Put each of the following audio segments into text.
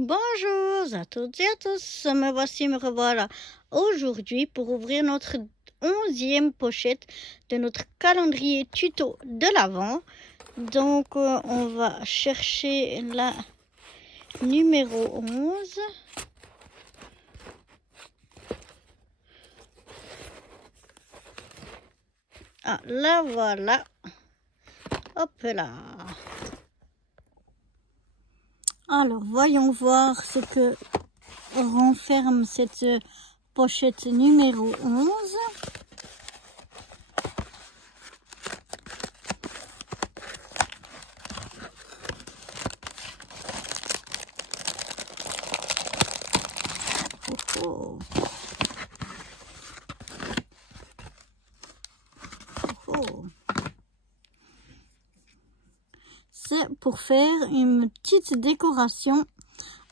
Bonjour à toutes et à tous, me revoilà aujourd'hui pour ouvrir notre 11e pochette de notre calendrier tuto de l'Avent. Donc on va chercher la numéro 11. Ah, la voilà. Hop là. Alors, voyons voir ce que renferme cette pochette numéro 11. Oh, oh. Oh. C'est pour faire une petite décoration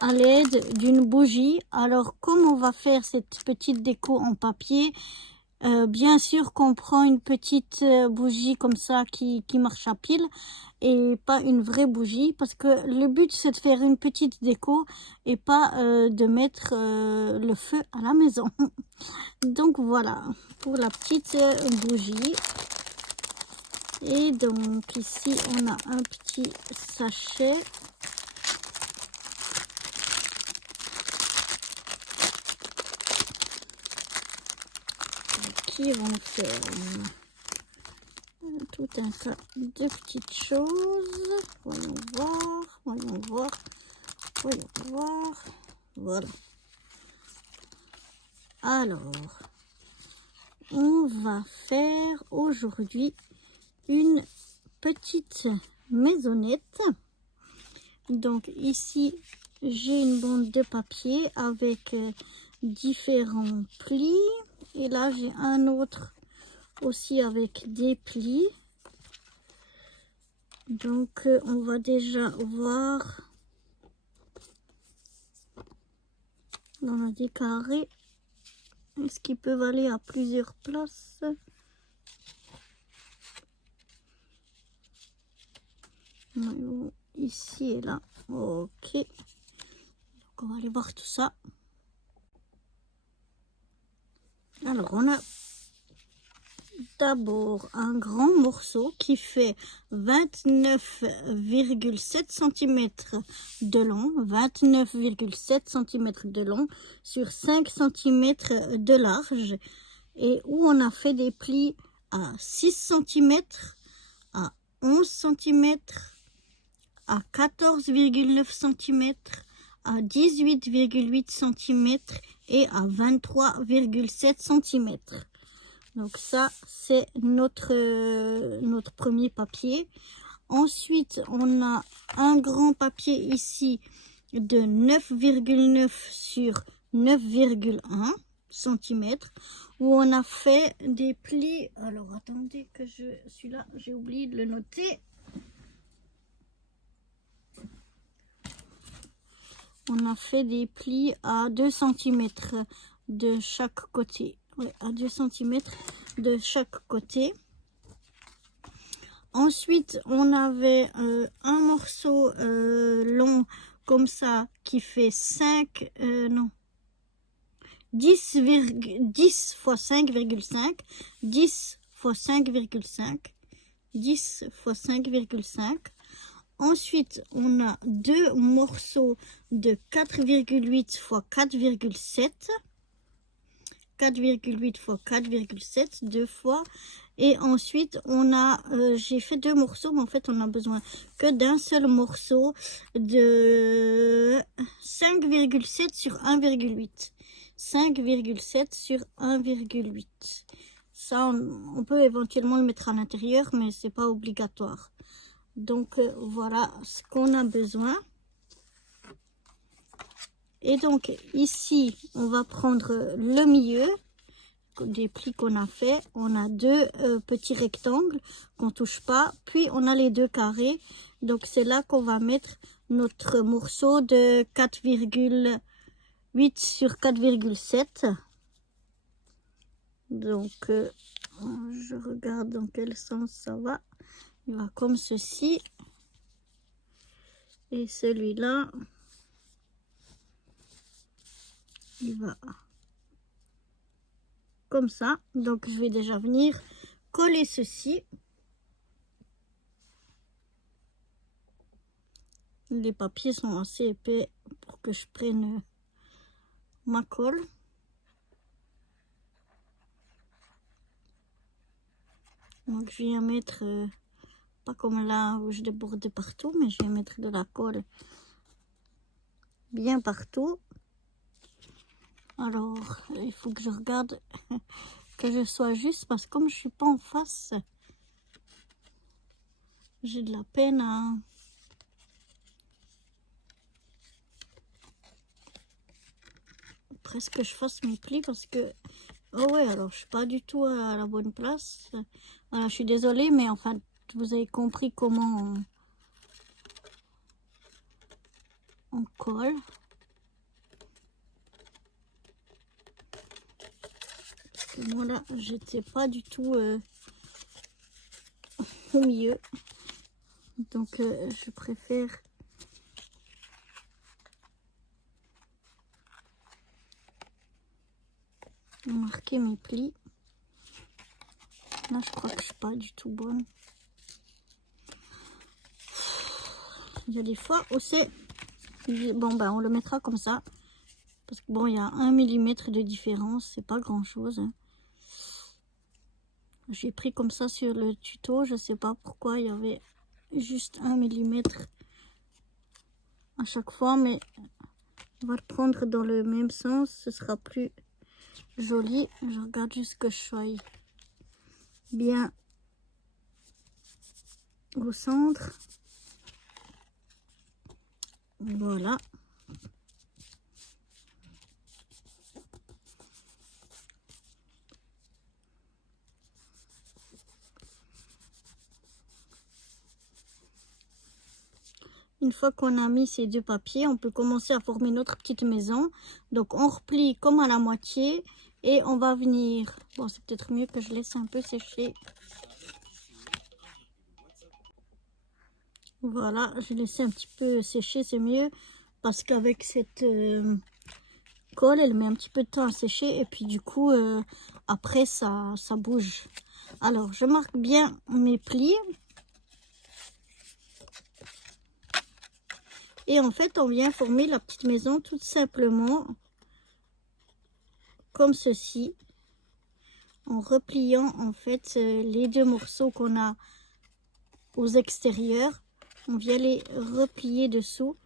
à l'aide d'une bougie. Alors, comme on va faire cette petite déco en papier, bien sûr qu'on prend une petite bougie comme ça qui marche à pile et pas une vraie bougie, parce que le but c'est de faire une petite déco et pas de mettre le feu à la maison. Donc voilà pour la petite bougie. Et donc ici on a un petit sachet qui renferme tout un tas de petites choses. Voyons voir, voyons voir, voyons voir. Voilà. Alors, on va faire aujourd'hui une petite maisonnette. Donc ici, j'ai une bande de papier avec différents plis. Et là, j'ai un autre aussi avec des plis. Donc, on va déjà voir. On a des carrés. Est-ce qu'ils peuvent aller à plusieurs places? Ici et là. Ok. Donc, on va aller voir tout ça. Alors, on a d'abord un grand morceau qui fait 29,7 cm de long, 29,7 cm de long sur 5 cm de large, et où on a fait des plis à 6 cm, à 11 cm, à 14,9 cm, à 18,8 cm et à 23,7 cm. Donc ça, c'est notre premier papier. Ensuite, on a un grand papier ici de 9,9 sur 9,1 cm où on a fait des plis. Alors, attendez que celui-là, j'ai oublié de le noter. On a fait des plis à 2 cm de chaque côté. Oui, à 2 cm de chaque côté. Ensuite, on avait un morceau long comme ça qui fait 10 fois 5,5, 10 fois 5,5, 10 fois 5,5. Ensuite, on a deux morceaux de 4,8 fois 4,7. 4,8 fois 4,7, deux fois. Et ensuite, on a, j'ai fait deux morceaux, mais en fait, on a besoin que d'un seul morceau de 5,7 sur 1,8. 5,7 sur 1,8. Ça, on peut éventuellement le mettre à l'intérieur, mais c'est pas obligatoire. Donc, voilà ce qu'on a besoin. Et donc, ici, on va prendre le milieu des plis qu'on a fait. On a deux petits rectangles qu'on touche pas. Puis, on a les deux carrés. Donc, c'est là qu'on va mettre notre morceau de 4,8 sur 4,7. Donc, je regarde dans quel sens ça va. Il va comme ceci. Et celui-là... il va comme ça. Donc je vais déjà venir coller ceci. Les papiers sont assez épais pour que je prenne ma colle. Donc je viens mettre, pas comme là où je déborde partout, mais je viens mettre de la colle bien partout. Alors il faut que je regarde que je sois juste, parce que comme je suis pas en face, j'ai de la peine à... presque je fasse mes plis parce que... Oh ouais, alors je suis pas du tout à la bonne place. Voilà, je suis désolée, mais enfin, vous avez compris comment on colle. Parce que moi là, j'étais pas du tout au milieu. Donc je préfère... marquer mes plis. Là, je crois que je suis pas du tout bonne. Il y a des fois où c'est... Bon, ben, on le mettra comme ça. Parce que bon, il y a 1 millimètre de différence. C'est pas grand-chose. Hein. J'ai pris comme ça sur le tuto. Je sais pas pourquoi il y avait juste 1 millimètre à chaque fois. Mais on va le prendre dans le même sens. Ce sera plus joli. Je regarde juste que je sois bien au centre. Voilà. Une fois qu'on a mis ces deux papiers, on peut commencer à former notre petite maison. Donc on replie comme à la moitié et on va venir... Bon, c'est peut-être mieux que je laisse un peu sécher. Voilà, j'ai laissé un petit peu sécher, c'est mieux. Parce qu'avec cette colle, elle met un petit peu de temps à sécher. Et puis du coup, après, ça bouge. Alors, je marque bien mes plis. Et en fait, on vient former la petite maison tout simplement comme ceci. En repliant en fait les deux morceaux qu'on a aux extérieurs. On vient les replier dessous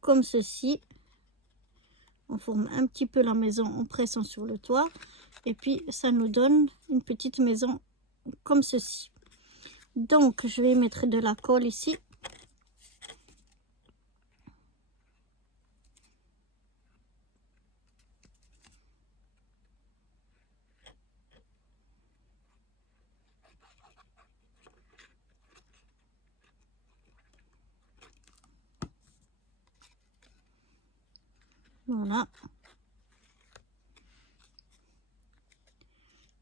comme ceci. On forme un petit peu la maison en pressant sur le toit. Et puis, ça nous donne une petite maison comme ceci. Donc, je vais mettre de la colle ici. Voilà.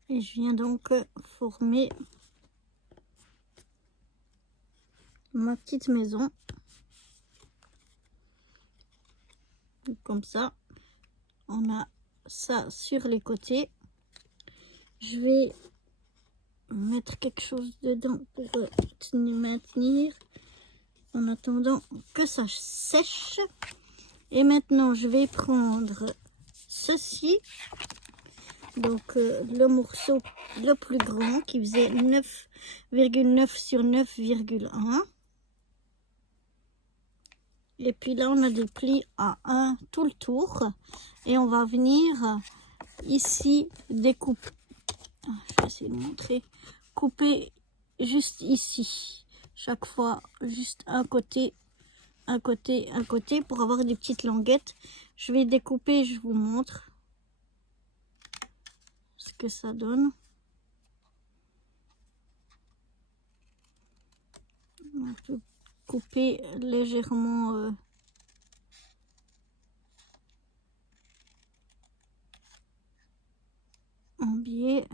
Et je viens donc former ma petite maison. Comme ça. On a ça sur les côtés. Je vais mettre quelque chose dedans pour maintenir en attendant que ça sèche. Et maintenant, je vais prendre ceci. Donc, le morceau le plus grand qui faisait 9,9 sur 9,1. Et puis là, on a des plis à 1 tout le tour. Et on va venir ici découper. Je vais essayer de montrer. Couper juste ici. Chaque fois, juste un côté, un côté, un côté pour avoir des petites languettes. Je vais découper, je vous montre ce que ça donne. On peut couper légèrement en biais.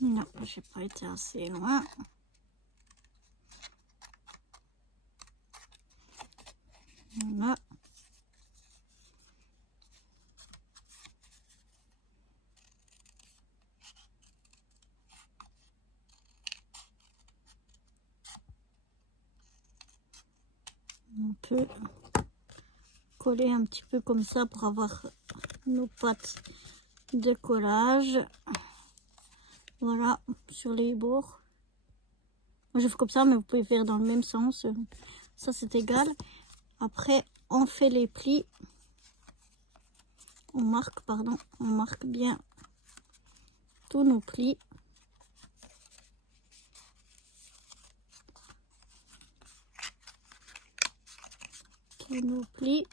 Non, j'ai pas été assez loin. Voilà. On peut coller un petit peu comme ça pour avoir nos pattes de collage. Voilà, sur les bords. Moi je fais comme ça, mais vous pouvez faire dans le même sens. Ça c'est égal. Après, on fait les plis. On marque bien tous nos plis. Tous nos plis.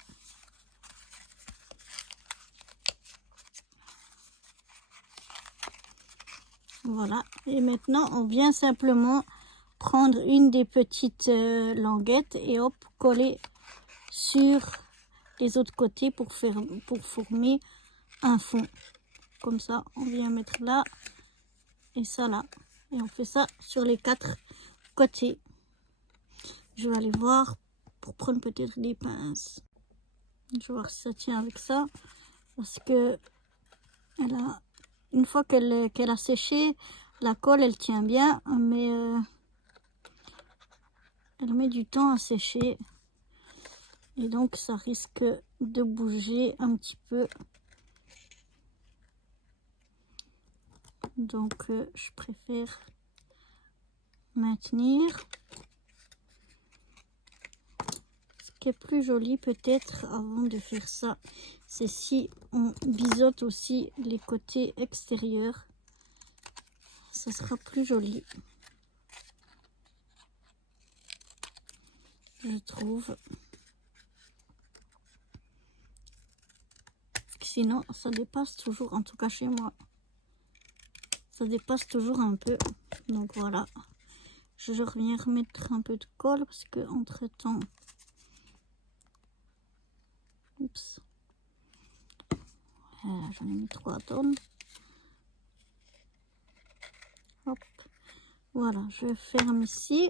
Voilà. Et maintenant, on vient simplement prendre une des petites languettes et hop, coller sur les autres côtés pour former un fond. Comme ça, on vient mettre là et ça là. Et on fait ça sur les 4 côtés. Je vais aller voir pour prendre peut-être des pinces. Je vais voir si ça tient avec ça. Parce que une fois qu'elle a séché, la colle elle tient bien. Mais elle met du temps à sécher. Et donc ça risque de bouger un petit peu. Donc je préfère maintenir. Ce qui est plus joli peut-être avant de faire ça, c'est si on biseaute aussi les côtés extérieurs. Ça sera plus joli, je trouve. Parce que sinon ça dépasse toujours, en tout cas chez moi. Ça dépasse toujours un peu. Donc voilà. Je reviens remettre un peu de colle parce que entre temps. Oups. J'en ai mis 3 tonnes. Hop. Voilà, je ferme ici.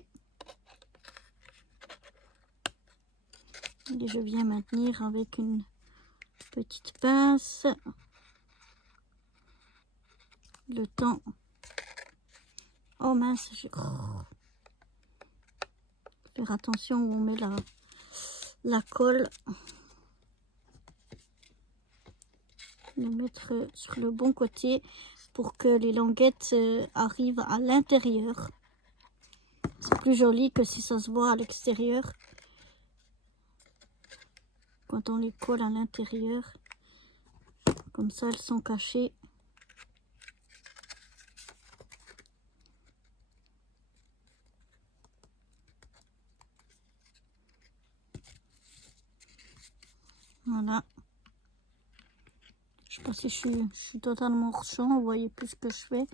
Et je viens maintenir avec une petite pince. Le temps. Oh mince, faire attention où on met la colle. Le mettre sur le bon côté pour que les languettes arrivent à l'intérieur. C'est plus joli que si ça se voit à l'extérieur. Quand on les colle à l'intérieur. Comme ça, elles sont cachées. Voilà. Je sais pas si je suis totalement hors champ. Vous voyez plus ce que je fais.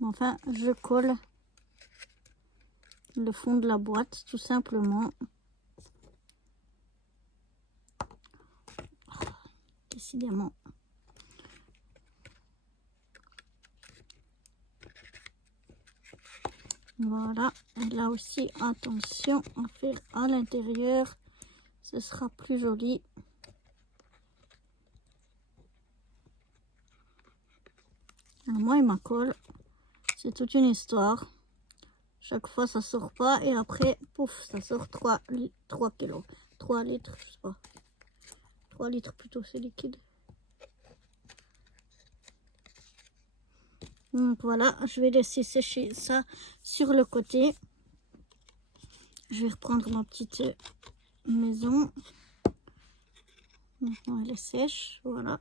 Enfin, je colle le fond de la boîte, tout simplement. Décidément. Voilà. Et là aussi, attention à faire à l'intérieur. Ce sera plus joli. Alors moi et ma colle, c'est toute une histoire. Chaque fois ça sort pas et après, pouf, ça sort 3 kilos. 3 litres, je sais pas. 3 litres plutôt, c'est liquide. Donc voilà, je vais laisser sécher ça sur le côté. Je vais reprendre ma petite maison. Maintenant elle est sèche, voilà.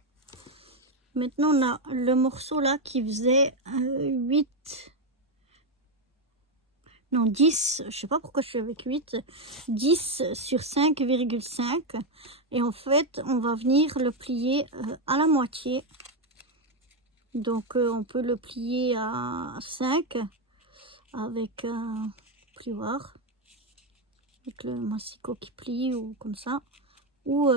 Maintenant on a le morceau là qui faisait 10, je sais pas pourquoi je suis avec 8, 10 sur 5,5. Et en fait, on va venir le plier à la moitié. Donc, on peut le plier à 5 avec un plioir. Avec le massicot qui plie ou comme ça. Ou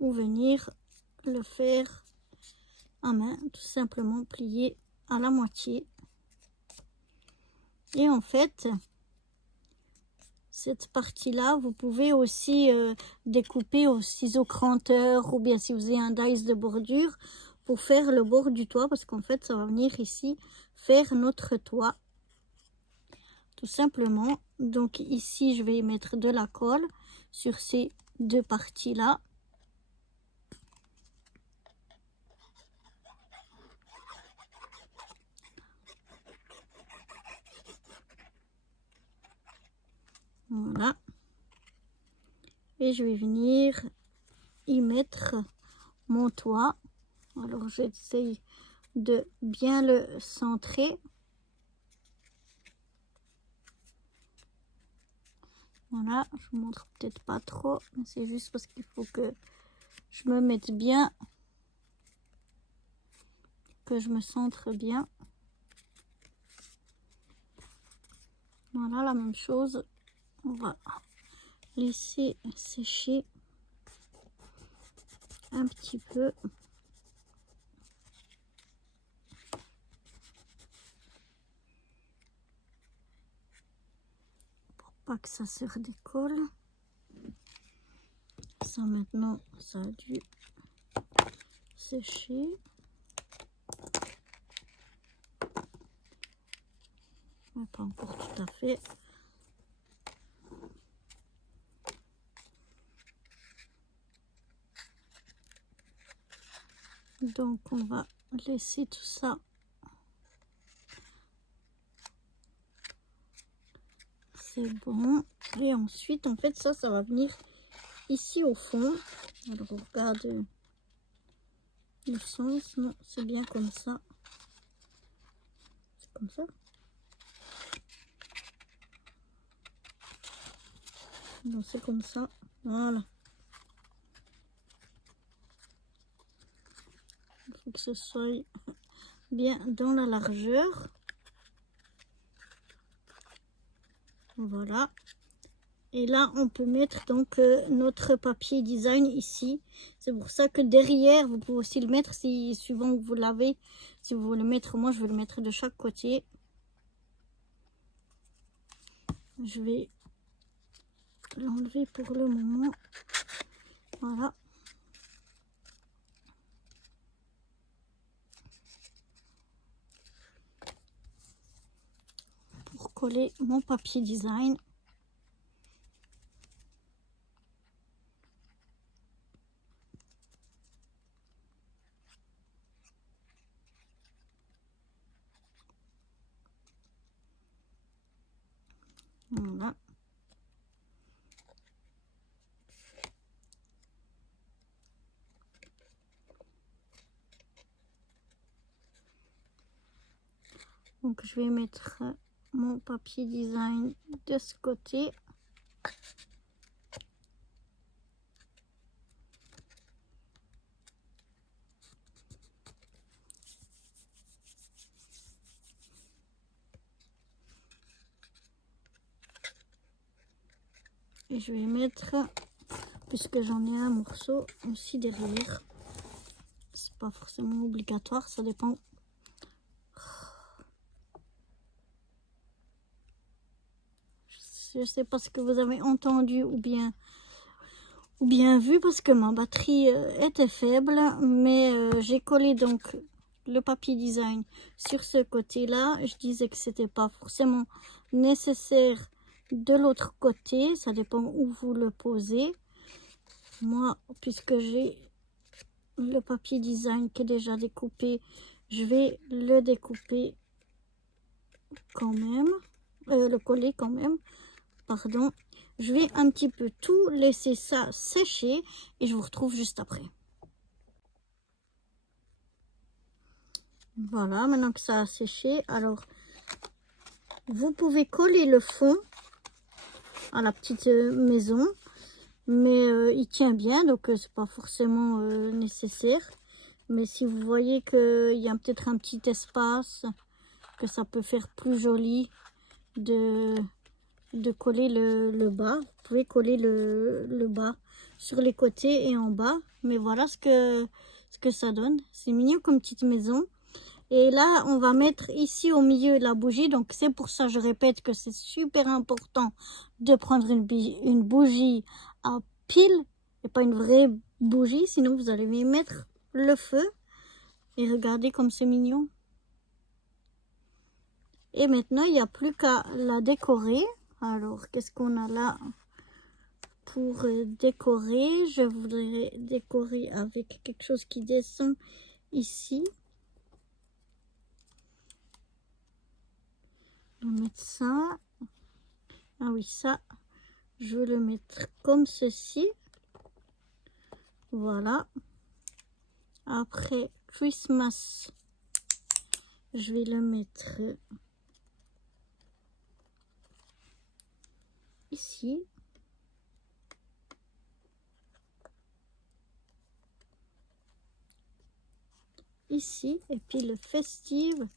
ou venir le faire à main, tout simplement plier à la moitié. Et en fait, cette partie-là, vous pouvez aussi découper au ciseau cranteur ou bien si vous avez un dice de bordure pour faire le bord du toit parce qu'en fait, ça va venir ici faire notre toit. Tout simplement. Donc ici, je vais mettre de la colle sur ces deux parties-là. Voilà. Et je vais venir y mettre mon toit. Alors j'essaye de bien le centrer. Voilà, je vous montre peut-être pas trop, mais c'est juste parce qu'il faut que je me mette bien, que je me centre bien. Voilà, la même chose. On va laisser sécher un petit peu. Pour pas que ça se redécolle. Ça maintenant, ça a dû sécher. Mais pas encore tout à fait. Donc on va laisser tout ça. C'est bon. Et ensuite, en fait, ça va venir ici au fond. Alors on regarde le sens. Non, c'est bien comme ça. C'est comme ça. Non, c'est comme ça. Voilà. Il faut que ce soit bien dans la largeur. Voilà. Et là, on peut mettre donc notre papier design ici. C'est pour ça que derrière, vous pouvez aussi le mettre si suivant que vous l'avez. Si vous voulez le mettre, moi je vais le mettre de chaque côté. Je vais l'enlever pour le moment. Voilà. Pour coller mon papier design. Voilà. Donc je vais mettre mon papier design de ce côté. Et je vais mettre, puisque j'en ai un morceau aussi derrière. C'est pas forcément obligatoire, ça dépend. Je sais pas ce que vous avez entendu ou bien vu parce que ma batterie était faible, mais j'ai collé donc le papier design sur ce côté là. Je disais que c'était pas forcément nécessaire de l'autre côté, ça dépend où vous le posez. Moi, puisque j'ai le papier design qui est déjà découpé, je vais le découper quand même, le coller quand même, pardon. Je vais un petit peu tout laisser ça sécher et je vous retrouve juste après. Voilà, maintenant que ça a séché, alors vous pouvez coller le fond à la petite maison, mais il tient bien, donc c'est pas forcément nécessaire. Mais si vous voyez qu'il y a peut-être un petit espace, que ça peut faire plus joli de de coller le bas. Vous pouvez coller le bas sur les côtés et en bas. Mais voilà ce que ça donne. C'est mignon comme petite maison. Et là, on va mettre ici au milieu la bougie. Donc, c'est pour ça, je répète que c'est super important de prendre une bougie à pile et pas une vraie bougie. Sinon, vous allez y mettre le feu. Et regardez comme c'est mignon. Et maintenant, il n'y a plus qu'à la décorer. Alors, qu'est-ce qu'on a là pour décorer? Je voudrais décorer avec quelque chose qui descend ici. On va mettre ça. Ah oui, ça, je vais le mettre comme ceci. Voilà. Après, Christmas, je vais le mettre ici. Ici. Et puis le festive,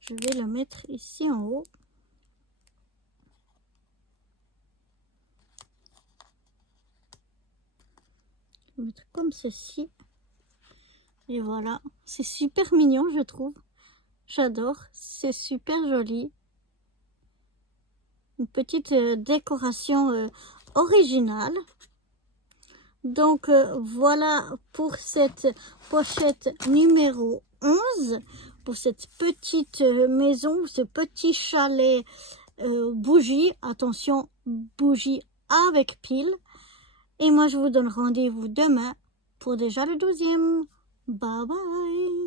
je vais le mettre ici en haut. Je vais mettre comme ceci. Et voilà. C'est super mignon, je trouve. J'adore. C'est super joli. Une petite décoration originale. Donc voilà pour cette pochette numéro 11. Pour cette petite maison, ce petit chalet bougie. Attention, bougie avec pile. Et moi, je vous donne rendez-vous demain pour déjà le 12e. Bye bye.